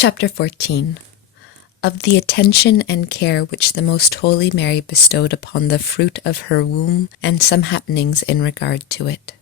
Chapter 14. Of the attention and care which the Most Holy Mary bestowed upon the fruit of her womb, and some happenings in regard to it.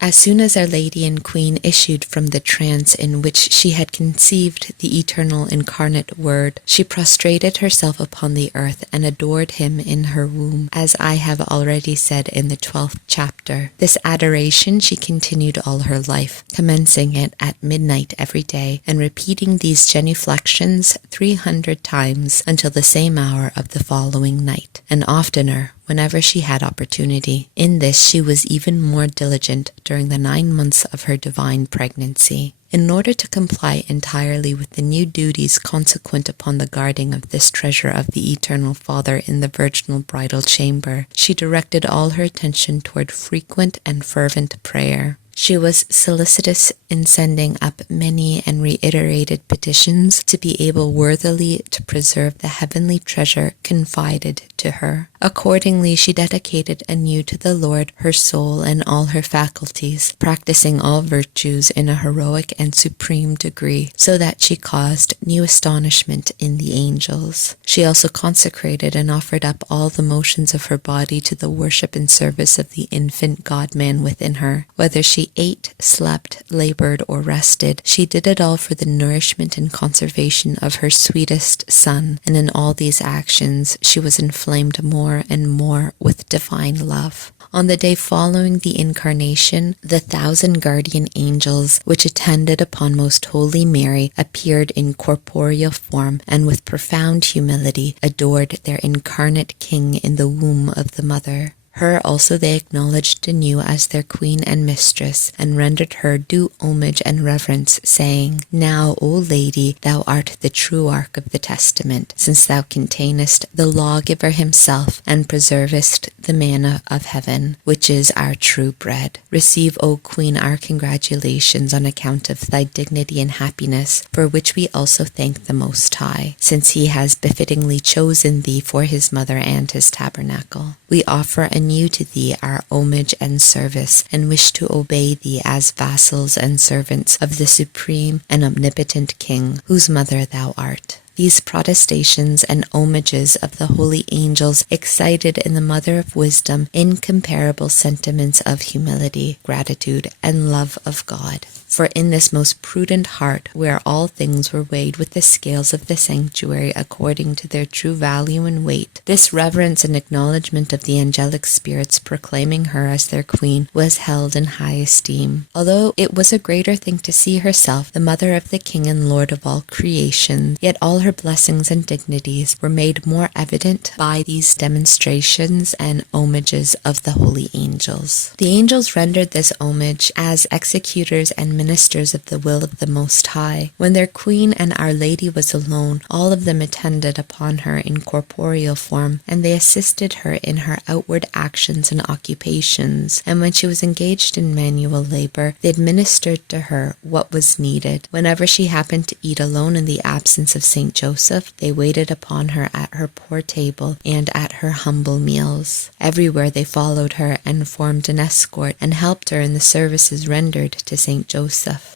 As soon as Our Lady and Queen issued from the trance in which she had conceived the eternal incarnate Word, she prostrated herself upon the earth and adored him in her womb, as I have already said in the 12th chapter. This adoration she continued all her life, commencing it at midnight every day, and repeating these genuflections 300 times until the same hour of the following night, and oftener whenever she had opportunity. In this she was even more diligent during the 9 months of her divine pregnancy. In order to comply entirely with the new duties consequent upon the guarding of this treasure of the Eternal Father in the virginal bridal chamber, she directed all her attention toward frequent and fervent prayer. She was solicitous in sending up many and reiterated petitions to be able worthily to preserve the heavenly treasure confided to her. Accordingly, she dedicated anew to the Lord her soul and all her faculties, practicing all virtues in a heroic and supreme degree, so that she caused new astonishment in the angels. She also consecrated and offered up all the motions of her body to the worship and service of the infant God-man within her. Whether she ate, slept, labored, or rested, she did it all for the nourishment and conservation of her sweetest Son, and in all these actions she was inflamed more and more with divine love. On the day following the Incarnation, the 1,000 guardian angels which attended upon Most Holy Mary appeared in corporeal form, and with profound humility adored their incarnate King in the womb of the Mother. Her also they acknowledged anew as their Queen and Mistress, and rendered her due homage and reverence, saying, "Now, O Lady, thou art the true ark of the testament, since thou containest the lawgiver himself, and preservest the manna of heaven, which is our true bread. Receive, O Queen, our congratulations on account of thy dignity and happiness, for which we also thank the Most High, since he has befittingly chosen thee for his mother and his tabernacle. We offer anew to thee our homage and service, and wish to obey thee as vassals and servants of the supreme and omnipotent King, whose mother thou art." These protestations and homages of the holy angels excited in the Mother of Wisdom incomparable sentiments of humility, gratitude, and love of God. For in this most prudent heart, where all things were weighed with the scales of the sanctuary according to their true value and weight, this reverence and acknowledgement of the angelic spirits proclaiming her as their Queen was held in high esteem. Although it was a greater thing to see herself the Mother of the King and Lord of all creation, yet all her blessings and dignities were made more evident by these demonstrations and homages of the holy angels. The angels rendered this homage as executors and ministers of the will of the Most High. When their Queen and Our Lady was alone, all of them attended upon her in corporeal form, and they assisted her in her outward actions and occupations, and when she was engaged in manual labor, they administered to her what was needed. Whenever she happened to eat alone in the absence of Saint Joseph, they waited upon her at her poor table and at her humble meals. Everywhere they followed her and formed an escort, and helped her in the services rendered to Saint Joseph.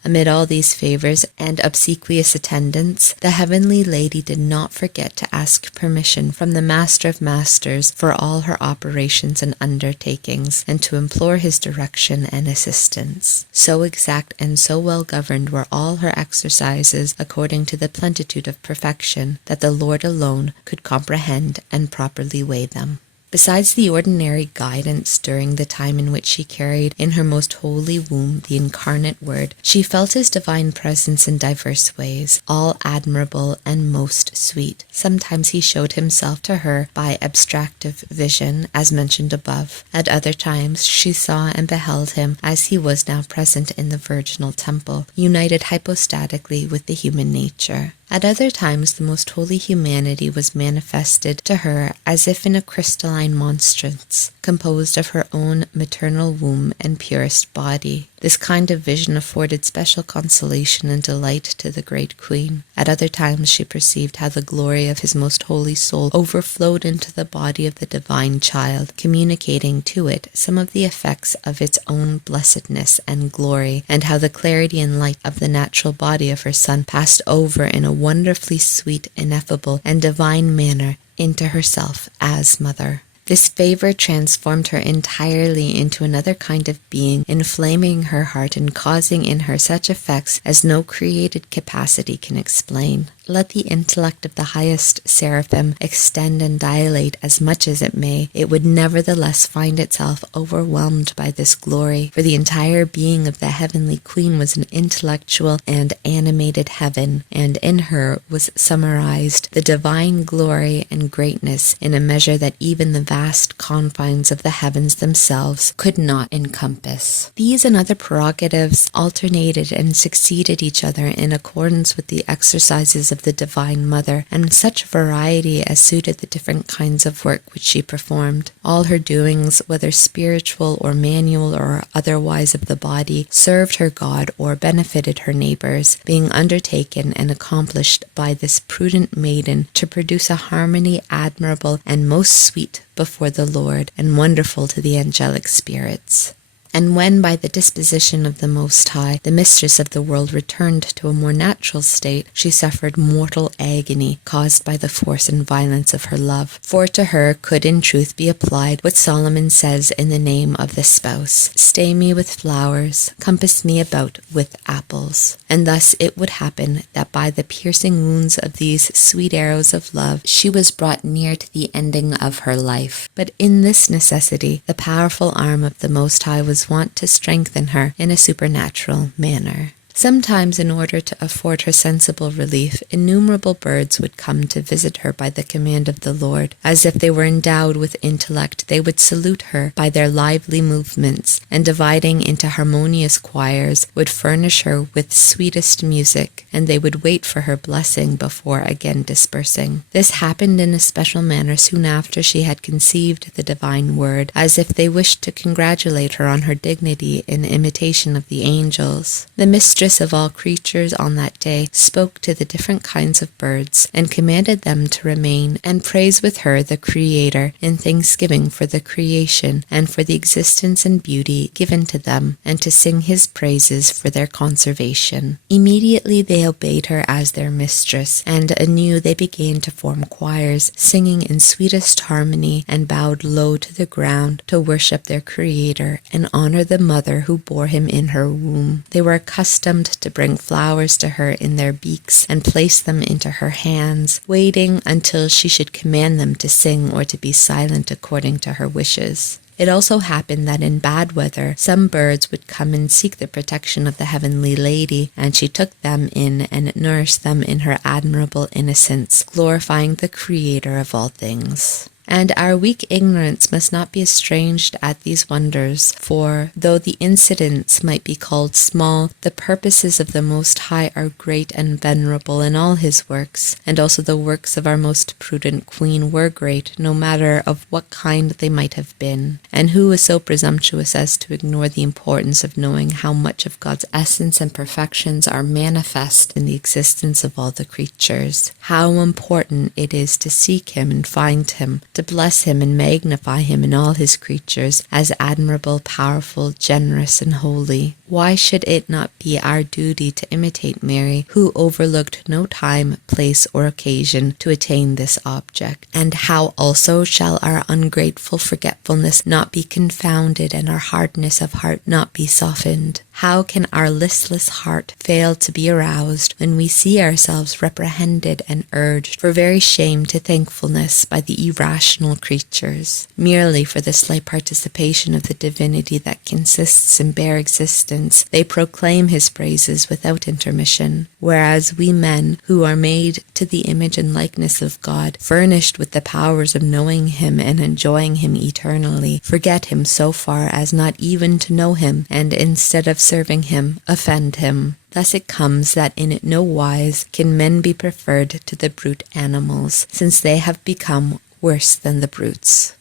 Amid all these favors and obsequious attendance, the Heavenly Lady did not forget to ask permission from the Master of Masters for all her operations and undertakings, and to implore his direction and assistance. So exact and so well governed were all her exercises according to the plenitude of perfection, that the Lord alone could comprehend and properly weigh them. Besides the ordinary guidance during the time in which she carried in her most holy womb the incarnate Word, she felt his divine presence in diverse ways, all admirable and most sweet. Sometimes he showed himself to her by abstractive vision, as mentioned above. At other times she saw and beheld him as he was now present in the virginal temple, united hypostatically with the human nature. At other times the most holy humanity was manifested to her as if in a crystalline crystalline monstrance, composed of her own maternal womb and purest body. This kind of vision afforded special consolation and delight to the great queen. At other times she perceived how the glory of his most holy soul overflowed into the body of the divine child, communicating to it some of the effects of its own blessedness and glory, and how the clarity and light of the natural body of her son passed over in a wonderfully sweet, ineffable, and divine manner into herself as mother. This favor transformed her entirely into another kind of being, inflaming her heart and causing in her such effects as no created capacity can explain. Let the intellect of the highest seraphim extend and dilate as much as it may, it would nevertheless find itself overwhelmed by this glory, for the entire being of the heavenly queen was an intellectual and animated heaven, and in her was summarized the divine glory and greatness in a measure that even the vast confines of the heavens themselves could not encompass. These and other prerogatives alternated and succeeded each other in accordance with the exercises of the Divine Mother, and such variety as suited the different kinds of work which she performed. All her doings, whether spiritual or manual or otherwise of the body, served her God or benefited her neighbors, being undertaken and accomplished by this prudent maiden to produce a harmony admirable and most sweet before the Lord, and wonderful to the angelic spirits. And when, by the disposition of the Most High, the mistress of the world returned to a more natural state, she suffered mortal agony caused by the force and violence of her love. For to her could in truth be applied what Solomon says in the name of the spouse: "Stay me with flowers, compass me about with apples." And thus it would happen that by the piercing wounds of these sweet arrows of love, she was brought near to the ending of her life. But in this necessity, the powerful arm of the Most High was wont to strengthen her in a supernatural manner. Sometimes, in order to afford her sensible relief, innumerable birds would come to visit her by the command of the Lord. As if they were endowed with intellect, they would salute her by their lively movements, and dividing into harmonious choirs, would furnish her with sweetest music, and they would wait for her blessing before again dispersing. This happened in a special manner soon after she had conceived the divine word, as if they wished to congratulate her on her dignity in imitation of the angels. The mistress of all creatures on that day spoke to the different kinds of birds, and commanded them to remain and praise with her the Creator in thanksgiving for the creation and for the existence and beauty given to them, and to sing his praises for their conservation. Immediately they obeyed her as their mistress, and anew they began to form choirs, singing in sweetest harmony, and bowed low to the ground to worship their Creator and honor the mother who bore him in her womb. They were accustomed to bring flowers to her in their beaks and place them into her hands, waiting until she should command them to sing or to be silent according to her wishes. It also happened that in bad weather some birds would come and seek the protection of the heavenly lady, and she took them in and nourished them in her admirable innocence, glorifying the Creator of all things. And our weak ignorance must not be estranged at these wonders, for, though the incidents might be called small, the purposes of the Most High are great and venerable in all his works, and also the works of our most prudent Queen were great, no matter of what kind they might have been. And who is so presumptuous as to ignore the importance of knowing how much of God's essence and perfections are manifest in the existence of all the creatures? How important it is to seek him and find him, to bless him and magnify him in all his creatures as admirable, powerful, generous, and holy. Why should it not be our duty to imitate Mary, who overlooked no time, place, or occasion to attain this object? And how also shall our ungrateful forgetfulness not be confounded and our hardness of heart not be softened? How can our listless heart fail to be aroused when we see ourselves reprehended and urged for very shame to thankfulness by the irrational creatures, merely for the slight participation of the divinity that consists in bare existence? They proclaim his praises without intermission, whereas we men, who are made to the image and likeness of God, furnished with the powers of knowing him and enjoying him eternally, forget him so far as not even to know him, and instead of serving him, offend him. Thus it comes that in no wise can men be preferred to the brute animals, since they have become worse than the brutes.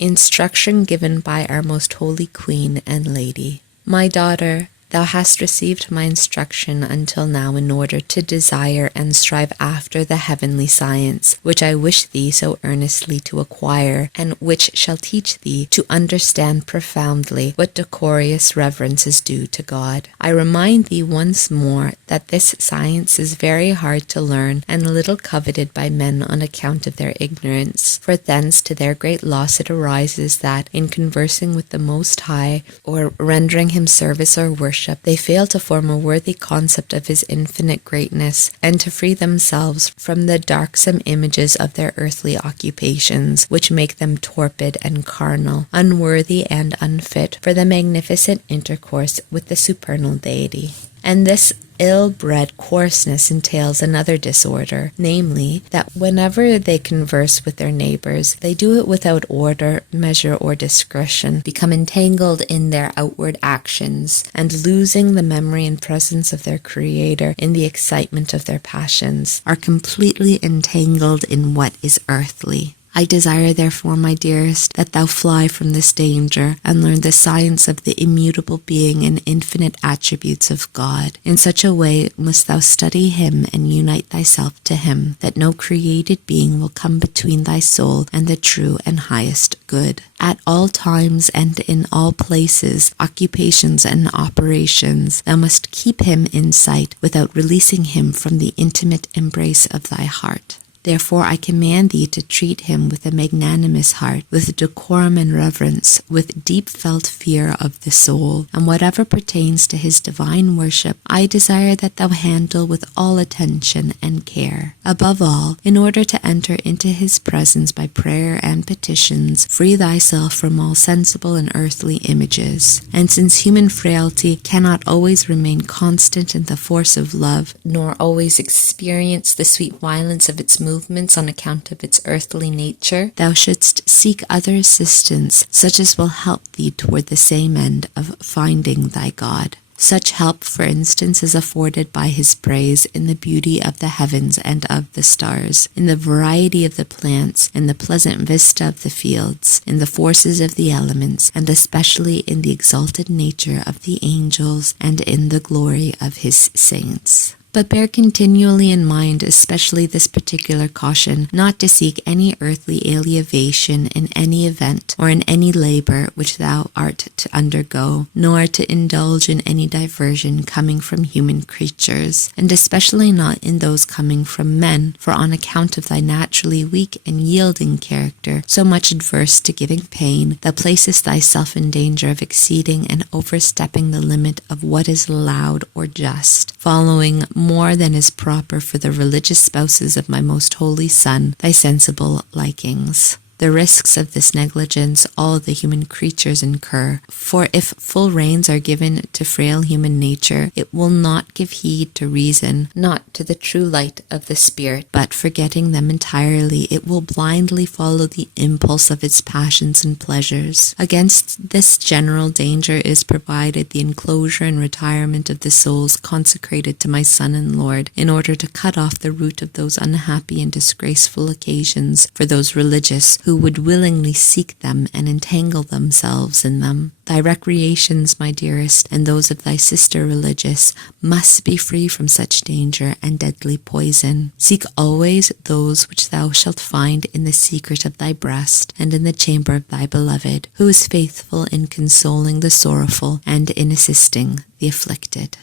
Instruction given by our most holy Queen and Lady. My daughter, thou hast received my instruction until now in order to desire and strive after the heavenly science, which I wish thee so earnestly to acquire, and which shall teach thee to understand profoundly what decorous reverence is due to God. I remind thee once more that this science is very hard to learn and little coveted by men on account of their ignorance, for thence to their great loss it arises that, in conversing with the Most High, or rendering him service or worship, they fail to form a worthy concept of his infinite greatness, and to free themselves from the darksome images of their earthly occupations, which make them torpid and carnal, unworthy and unfit for the magnificent intercourse with the supernal deity. And this ill-bred coarseness entails another disorder, namely, that whenever they converse with their neighbors, they do it without order, measure, or discretion, become entangled in their outward actions, and losing the memory and presence of their Creator in the excitement of their passions, are completely entangled in what is earthly. I desire, therefore, my dearest, that thou fly from this danger, and learn the science of the immutable being and infinite attributes of God. In such a way must thou study him and unite thyself to him, that no created being will come between thy soul and the true and highest good. At all times and in all places, occupations and operations, thou must keep him in sight without releasing him from the intimate embrace of thy heart. Therefore I command thee to treat him with a magnanimous heart, with decorum and reverence, with deep-felt fear of the soul, and whatever pertains to his divine worship, I desire that thou handle with all attention and care. Above all, in order to enter into his presence by prayer and petitions, free thyself from all sensible and earthly images. And since human frailty cannot always remain constant in the force of love, nor always experience the sweet violence of its movements on account of its earthly nature, thou shouldst seek other assistance, such as will help thee toward the same end of finding thy God. Such help, for instance, is afforded by his praise in the beauty of the heavens and of the stars, in the variety of the plants, in the pleasant vista of the fields, in the forces of the elements, and especially in the exalted nature of the angels, and in the glory of his saints. But bear continually in mind especially this particular caution, not to seek any earthly alleviation in any event or in any labor which thou art to undergo, nor to indulge in any diversion coming from human creatures, and especially not in those coming from men, for on account of thy naturally weak and yielding character, so much adverse to giving pain, thou placest thyself in danger of exceeding and overstepping the limit of what is allowed or just, following more than is proper for the religious spouses of my most holy Son, thy sensible likings. The risks of this negligence all the human creatures incur, for if full reins are given to frail human nature, it will not give heed to reason, not to the true light of the Spirit, but forgetting them entirely, it will blindly follow the impulse of its passions and pleasures. Against this general danger is provided the enclosure and retirement of the souls consecrated to my Son and Lord, in order to cut off the root of those unhappy and disgraceful occasions for those religious who would willingly seek them and entangle themselves in them. Thy recreations, my dearest, and those of thy sister religious, must be free from such danger and deadly poison. Seek always those which thou shalt find in the secret of thy breast, and in the chamber of thy beloved, who is faithful in consoling the sorrowful and in assisting the afflicted.